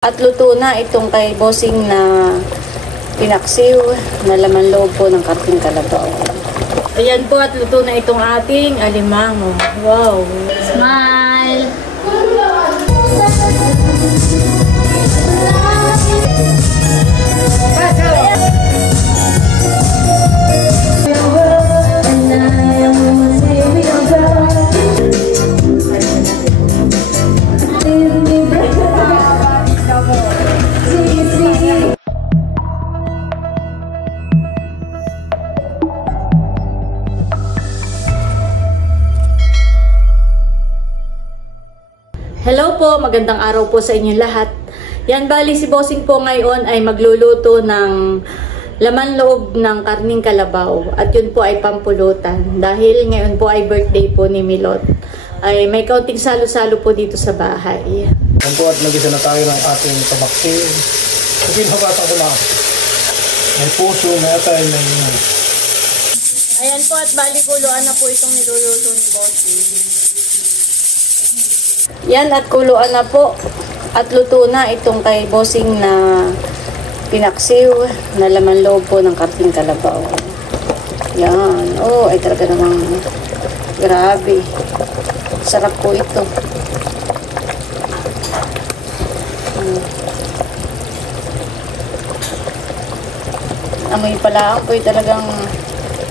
At luto na itong kay bossing na pinaksiw na laman loob po ng karting kalabaw. Ayan po at luto na itong ating alimango. Wow! Smile! Hello po, magandang araw po sa inyong lahat. Yan, bali si bossing po ngayon ay magluluto ng laman loob ng karning kalabaw. At yun po ay pampulutan. Dahil ngayon po ay birthday po ni Milot. Ay may kaunting salo-salo po dito sa bahay. Yan po at nagisa na tayo ng ating tabakti. So pinabasa ko na. May puso, may atay, may inan. Ayan po at bali kuluan na po itong niluluto ni bossing. Yan at kuluan na po at luto na itong kay bossing na pinaksiw na laman loob po ng karting kalabaw. Yan. Oh, ay talaga namang grabe. Sarap po ito. Amoy pala po ay talagang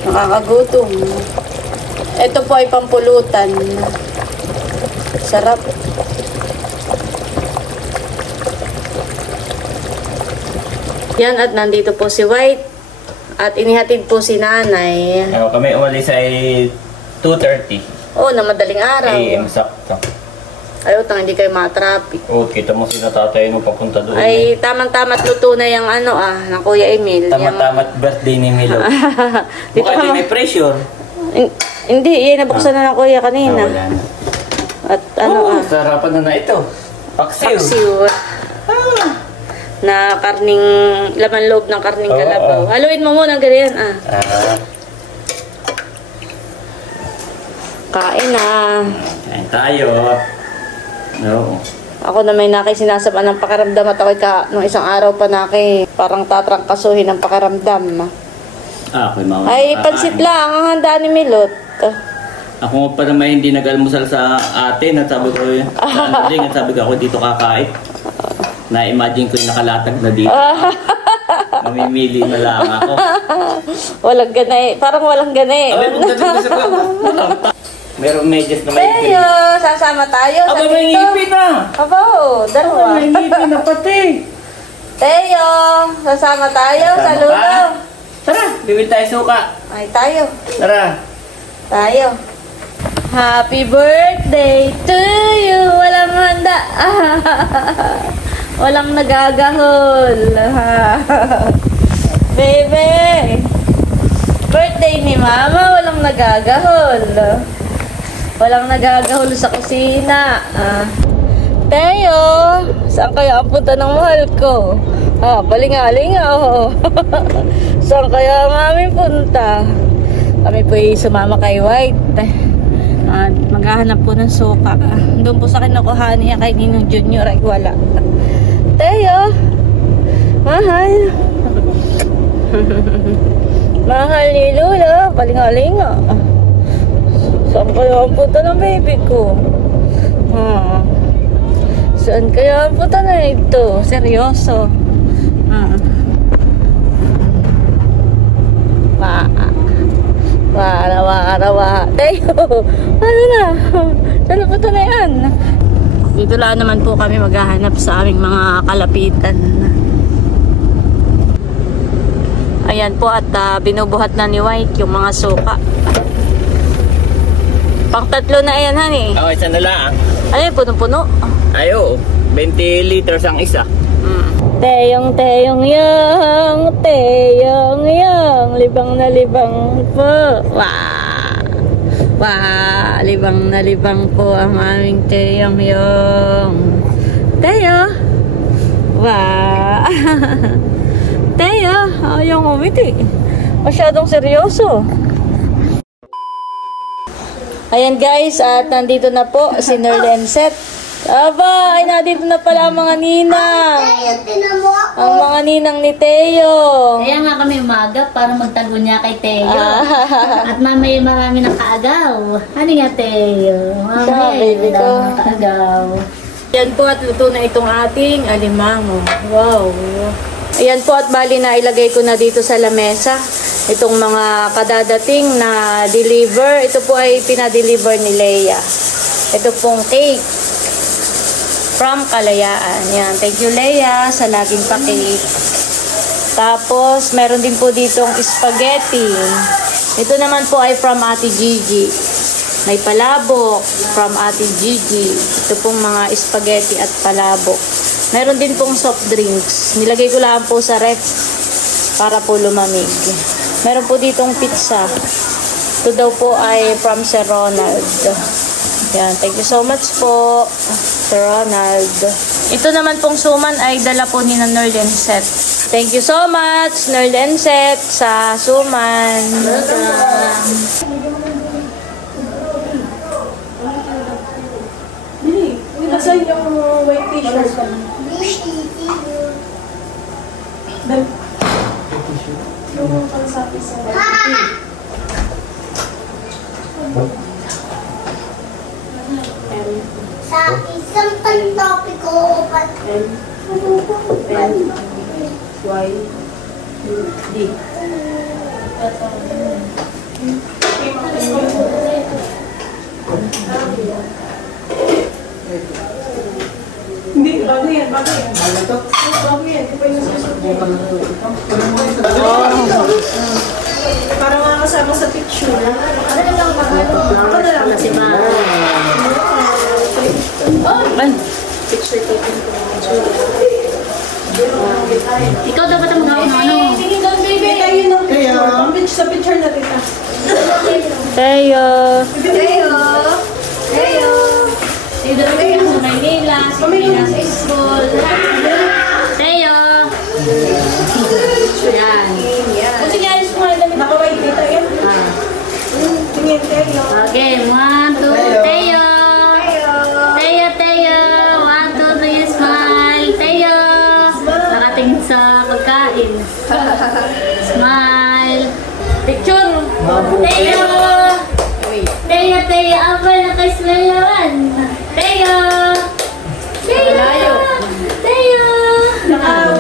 nakakagutom. Ito po ay pampulutan. Sarap. Yan at nandito po si White at inihatid po si nanay. Kami umalis ay 2:30 na madaling araw. AM sakto. Ayaw, hindi kayo matraffic. Kita mo si natatay nung papunta doon. Ay, tamang-tamat luto na yung ng Kuya Emil. Tamat birthday ni Milo. Bukati may pressure. Hindi, yan nabuksan na ng Kuya kanina. Wala na. At sarapan na ito. Paksiw. Na karning, laman loob ng karning kalabaw. Haluin mo muna ganyan, Kain na. Kain tayo. No. Ako na may sinasapan ng pakaramdam at ako nung isang araw pa parang tatrangkasuhin ng pakaramdam. Ay, pansit lang ang handa ni Milot. Ako pa naman hindi nag-almusal sa atin at sabi ko at sabi ko ako dito kakain. Na-imagine ko yung nakalatag na dito. Mamimili na lang ako. Walang ganay. Parang walang ganay. Merong medyas na may ipin. Tayo, sasama tayo. Aba, may ngipin na. Aba, dalawa. May ngipin na pati. Tayo, sasama tayo sa lulo. Tara, bibili tayo suka. Ay, tayo. Tara. Tayo. Happy birthday to you. Walang handa. Walang nagagahol. Bebe. Birthday ni Mama, walang nagagahol. Walang nagagahol sa kusina. Tayo, saan kaya ang punta ng mahal ko? Palingalinga ako. Saan kaya ang aming punta? Kami po sumama kay White. At maghahanap po ng suka. Doon po sa kinukuha niya kay Ninong Junior ay wala. Tayo, mahal. Mahal ni Lola, palingalinga. Saan kaya ang punta ng baby ko? Saan kaya ang punta na ito? Seryoso. Rawa. Tayo, ano na? Saan ang punta na yan? Dito lang naman po kami maghahanap sa aming mga kalapitan. Ayan po at binubuhat na ni White yung mga suka. Pang-tatlo na yan, honey. Isa na lang. Ay, puno-puno. Ayo, 20 liters ang isa. Teyong yang, libang na libang po. Wow, libang na libang po ang aming teyong yang. Teyo. Wow. Teyo, ayaw ngumiti. Masyadong seryoso. Ayan guys, at nandito na po si Nerlenset. Aba, ay nandito na pala ang mga ninang. Ang mga ninang ni Teo. Kaya nga kami umaga para magtago niya kay Teo. At mamaya marami na kaagaw. Ano nga Teo? Mamaya baby ko. na kaagaw. Yan po at luto na itong ating alimango. Wow. Ayan po at bali na ilagay ko na dito sa lamesa. Itong mga kadadating na deliver. Ito po ay pinadeliver ni Leia. Ito pong cake. From Kalayaan. Yan. Thank you, Leia, sa laging pa-cake. Tapos, meron din po ditong spaghetti. Ito naman po ay from Ate Gigi. May palabok from Ate Gigi. Ito pong mga spaghetti at palabok. Meron din pong soft drinks. Nilagay ko lang po sa ref para po lumamig. Meron po ditong pizza. Ito daw po ay from Sir Ronald. Yan. Thank you so much po, Sir Ronald. Ito naman pong suman ay dala po ni na Nerl and Set. Thank you so much, Nerl and Set, sa suman. Nasaan yung white t-shirt? Yung pansapi sa Sa isang pantopiko Y, D. Hindi, bago yan, bago yan. Bago yan, di pa yung nasusunod. Para makakasama sa picture. Ano na lang mahal? Ako na lang. Si Ma. Ay, Picture taken ko. Ikaw dapat ang mga ano. Baby, tayo ng picture. Sa picture natin ka. Teo. Dito na kayo sa Maynila. Si Maynila sa school. Teo. Yan. Kung sige, ayos mo nga damit. Nakawait dito yan. Tingin tayo. Okay, 1, 2, Teo. Teo. 1, 2, 3, smile. Teo. Nakatingin sa pagkain. Smile. Picture. Teo. Teo. Abal na kay smile naman. Teo. Teo.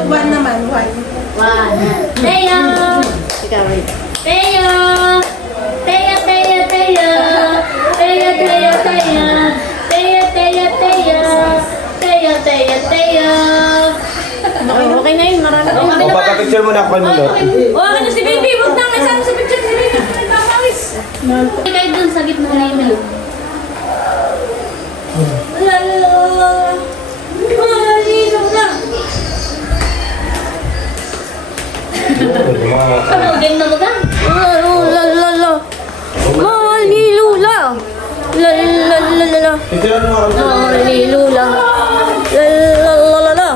One naman, one. 1. Teo. Ikaw, wait. Teo. Okay na yun, marami na yun. O, papapicture mo na ako mo. Okay na si baby, huwag nang isama sa picture si baby. Nagpapawis. Kahit dun sa gitna na yung milog. Lalo. Malino na. Game na ba ka? Lalo. Malino na. Lalo. Picture mo ako. Malino na. Lalo.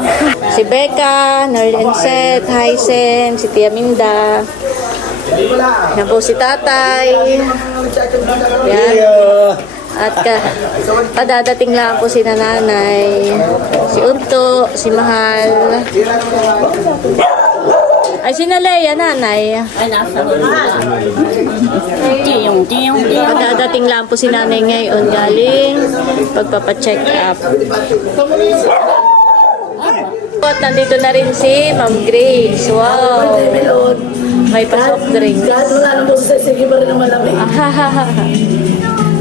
Si Becca, Nerl and Seth, Hysen, si Tia Minda. Yan po si Tatay. Yan. At kadadating lang po si Nanay. Si Unto, si Mahal. Ay, si Naleya, Nanay. Ay, nasa Tiyong. Kadadating lang po si Nanay ngayon galing pagpapacheck up. At nandito na rin si Ma'am Grace. Wow. May pa-soft drinks. Kahit wala nang boses, sige pa rin ang malamig.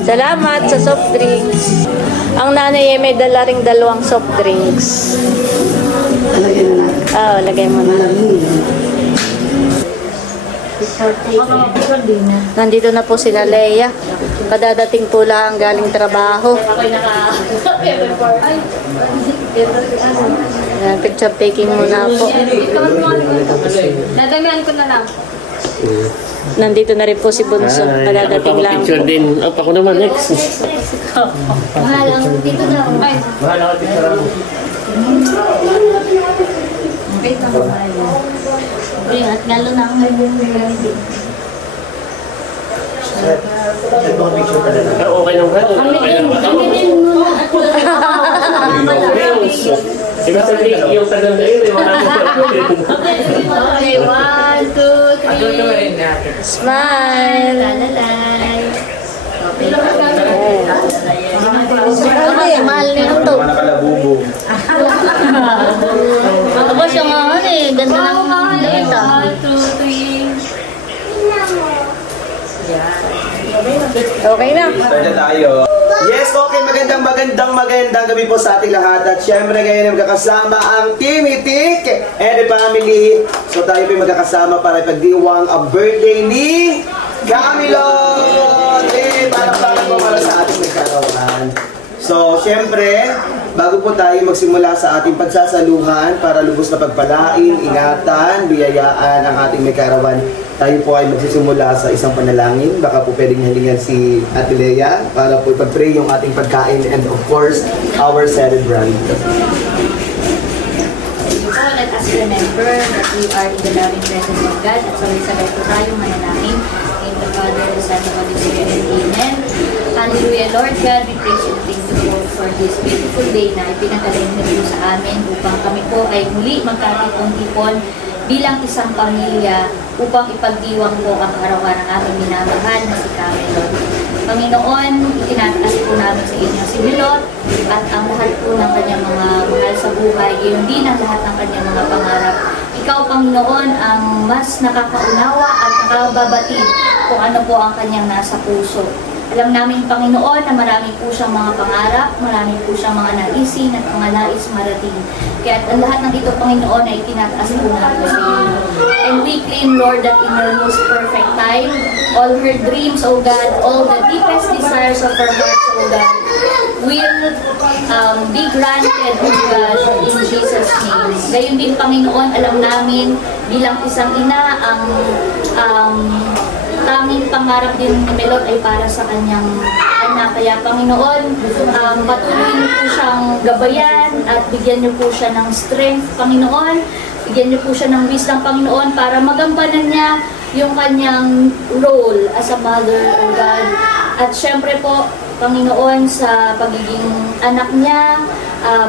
Salamat sa soft drinks. Ang nanay ay may dala ring 2 soft drinks. Lagay mo na. Nandito na po sila Leia. Padadating po lang galing trabaho. Ayan, picture taking muna po. Dadamihan ko na lang. Nandito na rin po si Bunso. Padadating lang po. Picture din. Ako naman next. Mahal ang dito daw. Ay. At galo na ang Okay lang ba? Kami din muna. Iba sabihin yung tagal na yun, wala mo sa Okay, 1, 2, 3. Smile. Lalalay. Mahal niyo to. Mga nakalabubo. Tapos yung ano eh, ganda ng damit ah. 1, 2, 3. Okay na. Start na tayo. Yes, okay. Magandang gabi po sa ating lahat. At syempre ngayon ay magkakasama ang Team Itik and the family. So tayo po magkakasama para ipagdiwang ang birthday ni Camilo! Parang po para sa ating magkakaroon. So, syempre, bago po tayo magsimula sa ating pagsasaluhan para lubos na pagpalain, ingatan, biyayaan ang ating may karawan, tayo po ay magsisimula sa isang panalangin. Baka po pwedeng halingan si Ate Lea para po ipag-pray yung ating pagkain and of course, our celebrant. Let us remember that we are in the loving presence of God at sabay-sabay po tayong manalangin. In the Father, the Son, and the Holy Spirit, Amen. Hallelujah, Lord God, we praise you and thank you Lord for this beautiful day na ipinagaling niyo sa amin upang kami po ay muli magkatipon-tipon bilang isang pamilya upang ipagdiwang po ang arawan ng aming minamahal na si Camilo. Panginoon, itinataas po namin sa inyo si Milot at ang lahat po ng kanyang mga mahal sa buhay, gayon din ang lahat ng kanyang mga pangarap. Ikaw, Panginoon, ang mas nakakaunawa at nakababatid kung ano po ang kanyang nasa puso. Alam namin, Panginoon, na marami po siyang mga pangarap, marami po siyang mga naisin at mga nais marating. Kaya ang lahat ng ito, Panginoon, ay tinataas po namin sa iyo. And we claim, Lord, that in your most perfect time, all her dreams, O God, all the deepest desires of her heart, O God, will be granted, O God, in Jesus' name. Gayon din, Panginoon, alam namin, bilang isang ina, ang tanging pangarap din ni Melot ay para sa kanyang anak. Kaya Panginoon, patuloy niyo po siyang gabayan at bigyan niyo po siya ng strength, Panginoon. Bigyan niyo po siya ng wisdom, Panginoon, para magampanan niya yung kanyang role as a mother, O God. At syempre po, Panginoon, sa pagiging anak niya,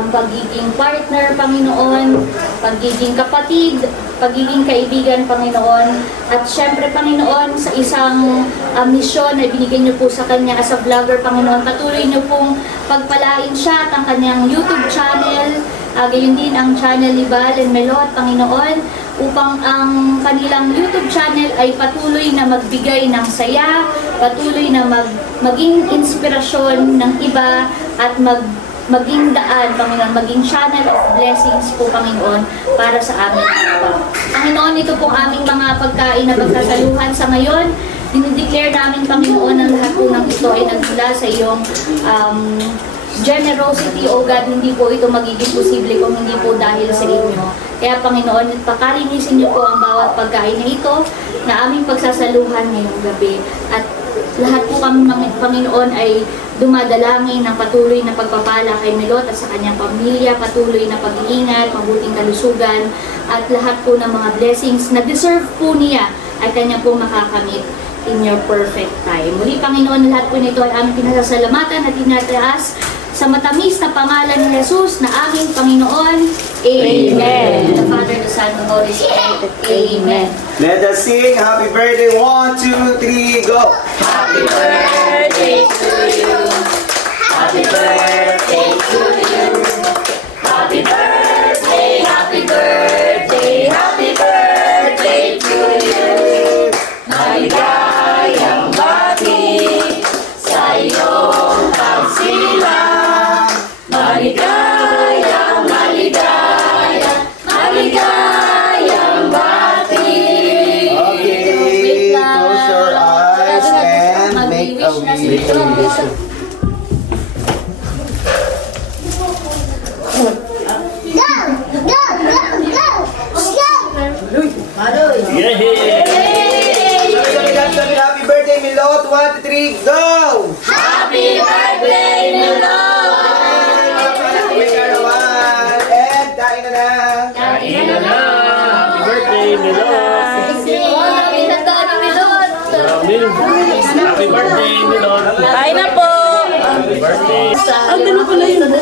pagiging partner, Panginoon, pagiging kapatid, pagiging kaibigan, Panginoon. At syempre, Panginoon, sa isang misyon na ibinigay niyo po sa kanya as a vlogger, Panginoon, patuloy niyo pong pagpalain siya at ang kanyang YouTube channel, gayon din ang channel ni Val and Melot, Panginoon, upang ang kanilang YouTube channel ay patuloy na magbigay ng saya, patuloy na maging inspirasyon ng iba at maging daan, Panginoon, maging channel of blessings po, Panginoon, para sa amin. Panginoon, ito pong aming mga pagkain na pagsasaluhan sa ngayon. Dinideclare namin, Panginoon, ang lahat po ng ito ay nagmula sa iyong generosity, O God. Hindi po ito magiging posible kung hindi po dahil sa inyo. Kaya, Panginoon, pakalinisin niyo po ang bawat pagkain na ito na aming pagsasaluhan ngayong gabi. At lahat po kami, Panginoon, ay dumadalangin ng patuloy na pagpapala kay Melot at sa kanyang pamilya, patuloy na pag-iingat, mabuting kalusugan, at lahat po ng mga blessings na deserve po niya ay kanya po makakamit in your perfect time. Muli, Panginoon, lahat po nito ay aming pinasasalamatan at tinataas sa matamis na pangalan ni Jesus na aming Panginoon. Amen. The Father, the Son, the Holy Spirit. Amen. Let us sing Happy Birthday. 1, 2, 3, go! Happy birthday to you. Happy birthday to you. Happy birthday, happy birthday, happy birthday to you. Maligayang bati sa iyong pagsilang. Maligayang, maligayang, maligayang bati. Okay, close your eyes and make a wish. Happy birthday, Milot! 1, 2, 3, go! Happy birthday, Milot! And kain na na! Kain na na! Happy birthday, Milot! Marami na tayo, Milot! Marami Nil. Happy birthday, Milon. Kain na po. Happy birthday. Ang dala pala yun.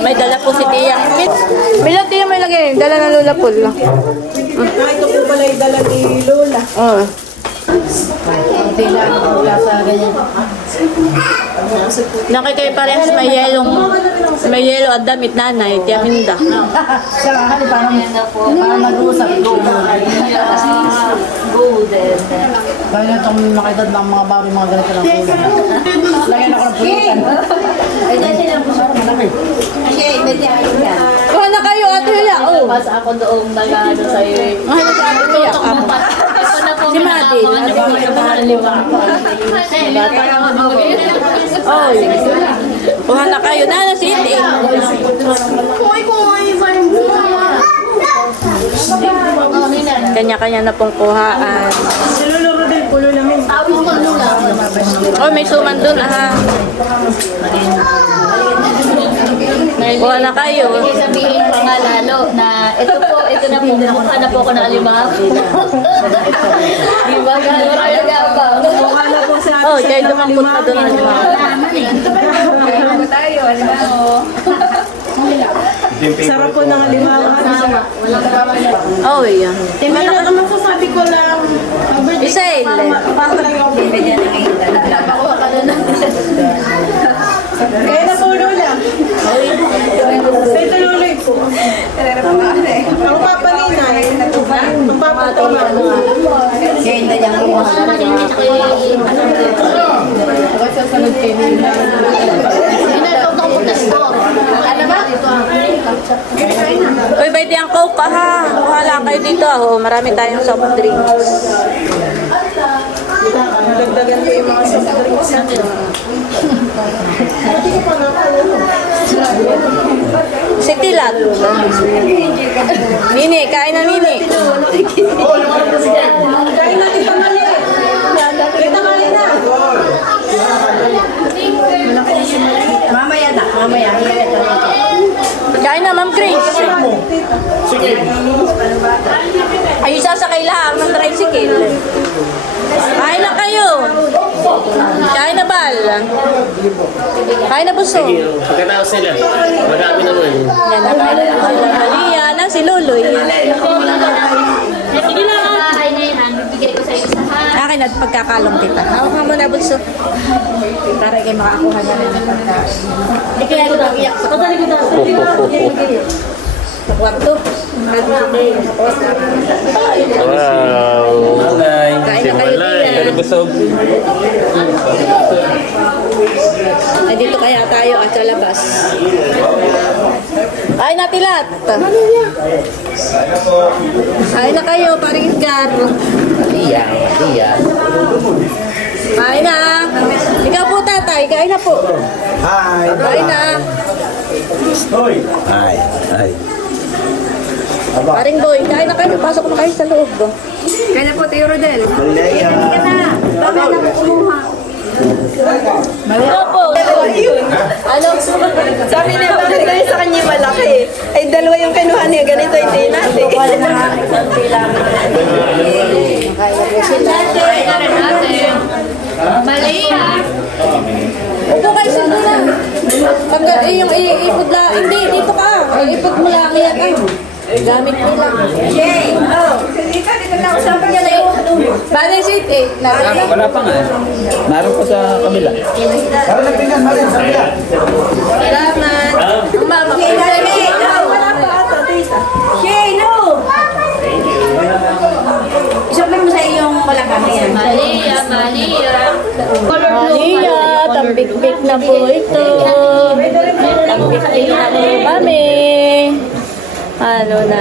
May dala po si Tia. Milot, Tia, may lagay. Dala ng Lola Pool. Ito po pala yung dala ni Lola. Oo. Hindi lang wala sa ganyan. Nakikay parehas may yellow at damit nanay. Tia Minda. Sa akin, parang nag-uusap. Golden. Kaya itong makita ng mga bago mga ganito lang po. Lagyan ako ng pulutan. Ay, dahil lang po siya malaki. Kasi, medyo ayun yan. Kuha na kayo, Ate Hila. Oo. Mas ako doong nag-ano sa'yo eh. Mahal si Ate Hila. Ito na po. Si Mati. Oh, kuha na kayo. Nana si Iti. Kanya-kanya na pong kuhaan. Siluluro din, pulo namin. Oh, may suman dun, ha. Kuha na kayo. Sabihin pa nga lalo na ito na po, mukha na po ako ng alimaw. Di ba? Gano'n kayo gabang. Mukha na po sa Oh, kayo dumangkot na dun, alimaw. Tayo, alimaw. sarap po ng alimangan. Oh, yeah. Tingnan naman sasabi ko lang. Isail. Kaya na po Lola. Sa ito Lola po. Ang papa Ninay. Ang papa ko nga. Kaya hindi niya ako Uy, pwede ang Coke ha. Kuha lang kayo dito. Oh, marami tayong soft drinks. Dagdagan ko yung mga soft drinks natin. Si Tilat. Nini, kain na Nini. Kain natin pamali. Kita mali na. Mamaya na. Mamaya. Kain na, Ma'am Grace. Ay, sasakay lang ng tricycle. Kain na kayo. Kain na, Bal. Kain na, Buso. Sige, pagkatapos nila. Marami naman. Yan, nakain na sila. Malia na, si Luloy. Sige na, ay na yan. Bibigay ko sa iyo sa ha. Akin at pagkakalong kita. Hawak ka muna, Buso. Para kayo makakuha na rin ng pagkain. Hindi kaya ko nag-iyak. Sa katali ko dahil. Sa kwarto. Wow. Kain na kayo nila. Busog. Ay, dito kaya tayo at sa labas. Ay, natilat. Ay na kayo, paring Edgar. Iya. Kain na. Ikaw po, tatay. Kain na po. Hi! Kain na. Ay. Paring boy, kain na kayo. Pasok na kayo sa loob. Kain na po, Tio Rodel. Malaya! Opo. Ano? Sabi niya, bakit kayo sa kanya malaki? Ay, dalawa yung kinuha niya. Ganito hindi natin. Malia. Ito kayo sa na. Pag yung iipod lang. Hindi, dito ka. Iipod mo lang yan. Gamit mo lang. Jay! Oh, dito na. Usapan niya na yung Bale seat eh. Wala pa nga. Naroon pa sa kabila. Salamat. Mama. wala pa ata, tita. Jay, no! Isapin mo sa iyong malakang yan. Malia. Color blue. Malia, tambik-bik na po ito. Tambik-bik na po kami. Ano na,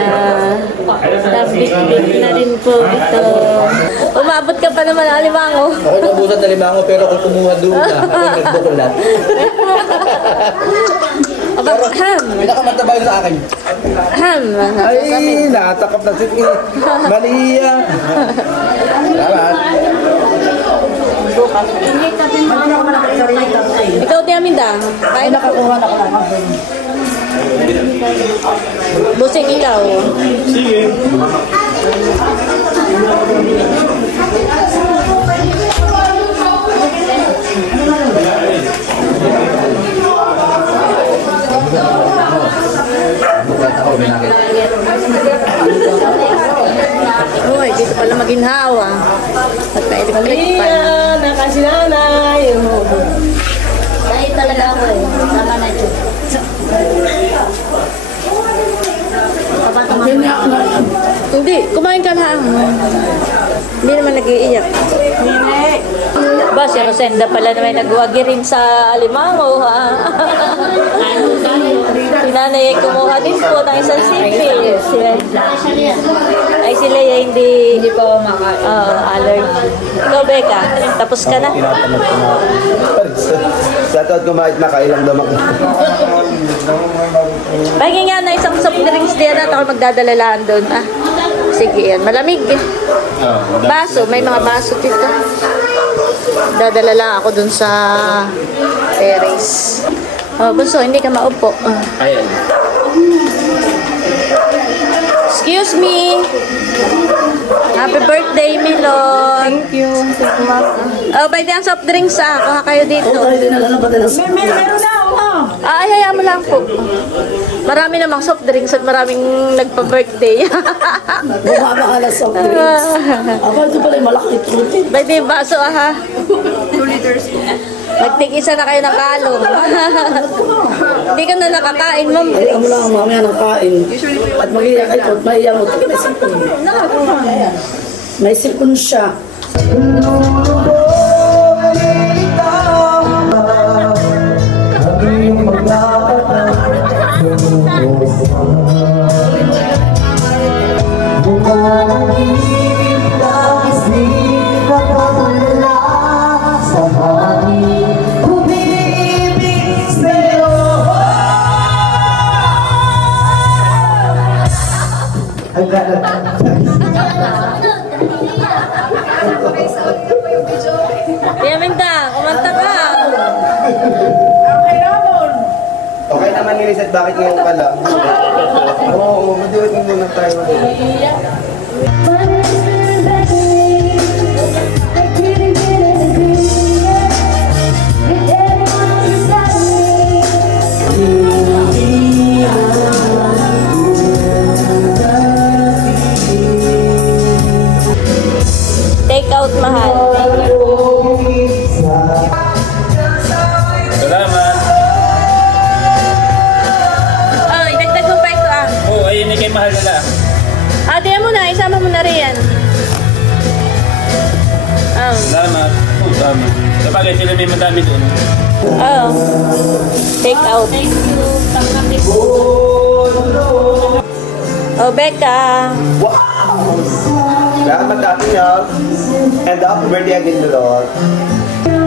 tambik-bik na rin po ito. Umabot ka pa naman ng alimango. Ako nabusan na limango pero kung kumuha doon na, ako nagbukulat. Aba, ham. Pinakamataba yun sa akin. Ham. Ay, natakap na si Malia. Salamat. Ikaw, Tia Minda. Kain na Nakakuha na ko lang. Busing ikaw. Sige. Uy, dito pala maginhawa. At na-electric pa. Nakasinanay. Dahil talaga ako eh. Sama na ito. Hindi, kumain ka lang. Hindi naman nag-iiyak. Ba, si Rosenda pala naman nagwagi rin sa alimango, ha? Si nanay ay kumuha din po ng isang sipil. Ay, si Leia hindi pa makain. Allergy. Ikaw, Becca, tapos ka na? Tinatamad ko na. Sa taot kumahit na kailang damak. Bagay nga na isang soft drinks din at ako magdadalalaan doon. Sige yan, malamig. Baso, may mga baso dito. Dadala lang ako dun sa terrace. Oh, Bunso, hindi ka maupo. Ayan. Excuse me. Happy birthday, Milon. Thank you. Oh, pwede ang soft drinks kuha kayo dito. Meron na ako. Ay, hayaan mo lang po. Marami namang soft drinks at maraming nagpa-birthday. Bumaba ka na soft drinks. Ako ito pala yung malaki fruity. Pwede yung baso, ha? 2 liters. Nagtig-isa na kayo ng kalong. Hindi ka na nakakain, ma'am. Ayaw mo lang mamaya ng kain. At mag-iyak ito at maiyak mo. Tika may sipon. May sipon siya. Tia Minda, kumanta ka. Okay naman ni Lizette, bakit ngayon ka lang? Oo, madiwit mo muna tayo. Take out, mahal. Salamat. Oh, idagdag mo pa ito, Oo, ayun na kay mahal nila. Diyan mo na, isama mo na riyan. Salamat. Dami. Sabagay sila may madami doon. Take out. Thank you. Pagkakit. Oh, Becca. Salamat natin yan. And happy birthday again, Lord.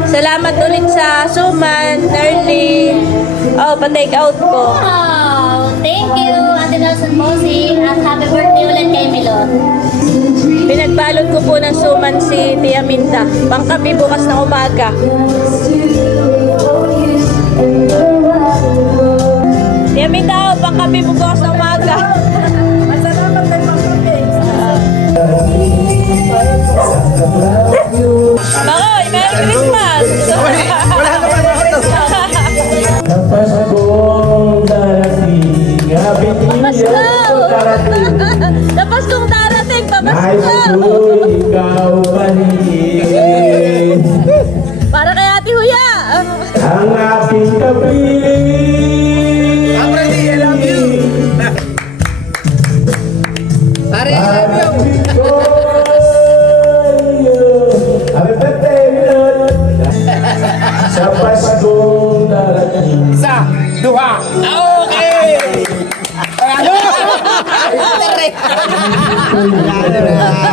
Salamat ulit sa Suman, Nerly. Oh, pa-take out ko. Wow! Thank you, Ate Nelson Bossing. At happy birthday ulit kay Milon. Pinagbalot ko po ng Suman si Tia Minda. Pangkapi bukas na umaga. Tia Minda, pangkapi bukas na umaga. Masalamat kay Pangkapi. Makoy, Merry Christmas! Wala naman ako ito. Tapos kung darating, papasko! Para kay Ate Huya! Ang aking kapiling. I'm ready, I love you. Pare, I love you. Happy birthday, Lord. Sa Paskong darating. Isa, dua. Okay.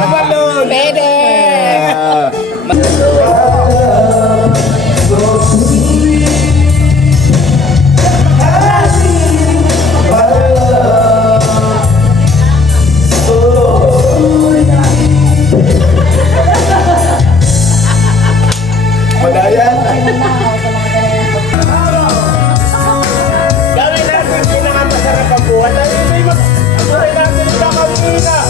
Balon. Pwede. Magayan. Gawin natin pinakamasarap ang buwan. Ang buhay natin ang kakawin na.